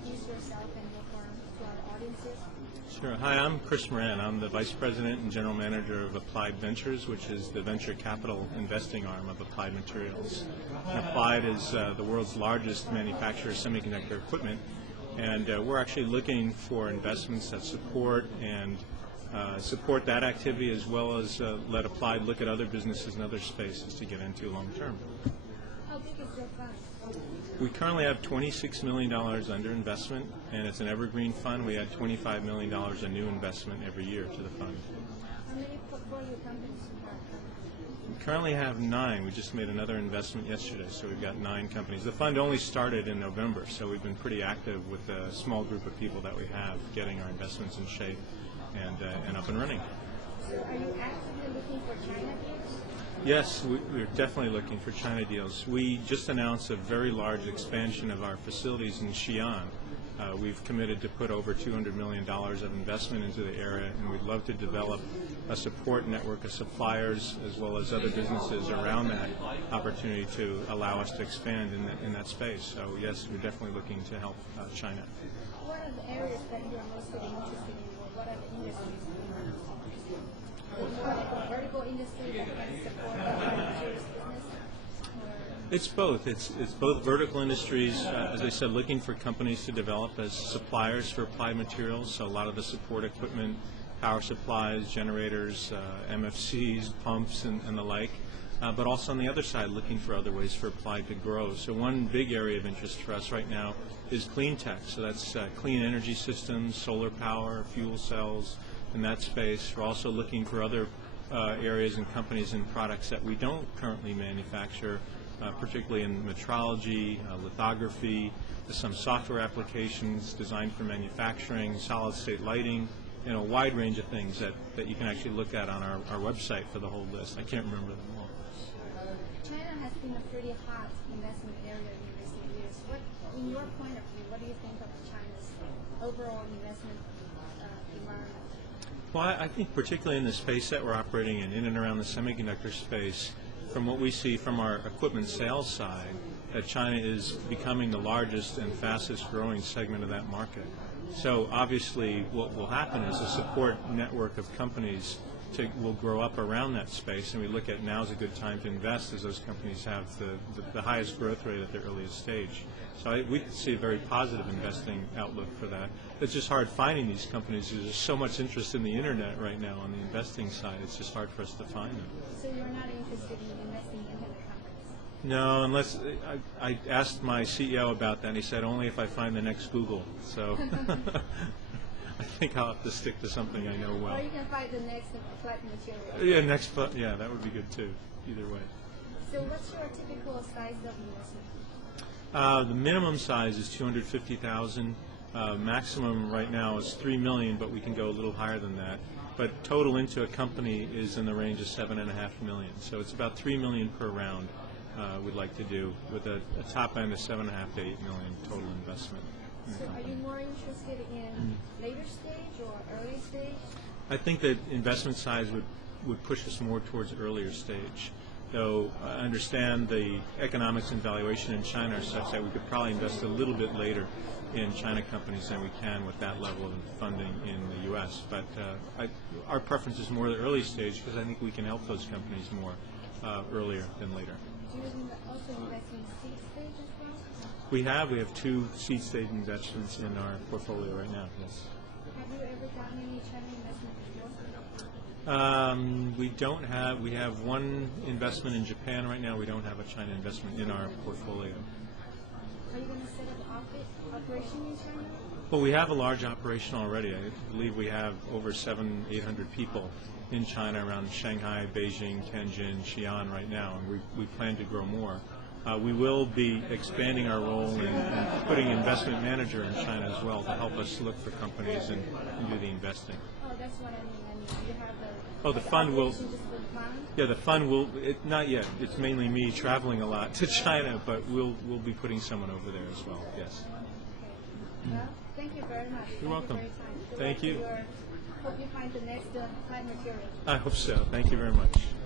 introduce yourself and your firm to our audiences? Sure. Hi, I'm Chris Moran. I'm the Vice President and General Manager of Applied Ventures, which is the venture capital investing arm of Applied Materials. And Applied is the world's largest manufacturer of semiconductor equipment, and we're actually looking for investments that support that activity, as well as let Applied look at other businesses and other spaces to get into long term. How big is your fund? We currently have $26 million under investment, and it's an evergreen fund. We add $25 million in new investment every year to the fund. How many portfolio companies do you have? We currently have 9. We just made another investment yesterday, so we've got 9 companies. The fund only started in November, so we've been pretty active with a small group of people that we have getting our investments in shape and up and running. So are you actively looking for China deals? Yes, we're definitely looking for China deals. We just announced a very large expansion of our facilities in Xi'an. We've committed to put over $200 million of investment into the area, and we'd love to develop a support network of suppliers as well as other businesses around that opportunity to allow us to expand in that space. So yes, we're definitely looking to help China. What are the areas that you are most interested in, or what are the industries? Vertical industry that can support materials business? It's both. It's both vertical industries, as I said, looking for companies to develop as suppliers for applied materials. So a lot of the support equipment, power supplies, generators, MFCs, pumps, and the like. But also on the other side, looking for other ways for Applied to grow. So one big area of interest for us right now is clean tech. So that's clean energy systems, solar power, fuel cells. In that space, we're also looking for other areas and companies and products that we don't currently manufacture, particularly in metrology, lithography, some software applications designed for manufacturing, solid-state lighting, a wide range of things that you can actually look at on our website for the whole list. I can't remember them all. China has been a pretty hot investment area in recent years. In your point of view, what do you think of China's overall investment environment? Well, I think particularly in the space that we're operating in and around the semiconductor space, from what we see from our equipment sales side, that China is becoming the largest and fastest growing segment of that market. So obviously what will happen is a support network of companies will grow up around that space, and we look at now is a good time to invest as those companies have the highest growth rate at their earliest stage. So we see a very positive investing outlook for that. It's just hard finding these companies. There's so much interest in the internet right now on the investing side. It's just hard for us to find them. So you're not interested in investing in internet companies? No, unless I asked my CEO about that, and he said only if I find the next Google. So I think I'll have to stick to something I know well. Or you can find the next Applied Materials. Yeah, that would be good too. Either way. So what's your typical size of investment? The minimum size is $250,000. Maximum right now is $3 million, but we can go a little higher than that. But total into a company is in the range of $7.5 million. So it's about $3 million per round we'd like to do, with a top end of $7.5 to $8 million total investment. So are you more interested in later stage or early stage? I think that investment size would push us more towards earlier stage. Though I understand the economics and valuation in China are such that we could probably invest a little bit later in China companies than we can with that level of funding in the U.S. But our preference is more the early stage, because I think we can help those companies more earlier than later. Do you also invest in seed stage as well? We have 2 seed stage investments in our portfolio right now, yes. Have you ever done any China investment before? We have one investment in Japan right now. We don't have a China investment in our portfolio. Are you going to set up operation in China? Well, we have a large operation already. I believe we have over 700-800 people in China around Shanghai, Beijing, Tianjin, Xi'an right now, and we plan to grow more. We will be expanding our role and putting an investment manager in China as well to help us look for companies and do the investing. Oh, that's what I mean. You have the fund will. just with fund? Yeah, the fund will. Not yet. It's mainly me traveling a lot to China, but we'll be putting someone over there as well. Yes. Okay. Well, thank you very much. You're welcome. Thank you. Thank you. Hope you find the next Applied Materials. I hope so. Thank you very much.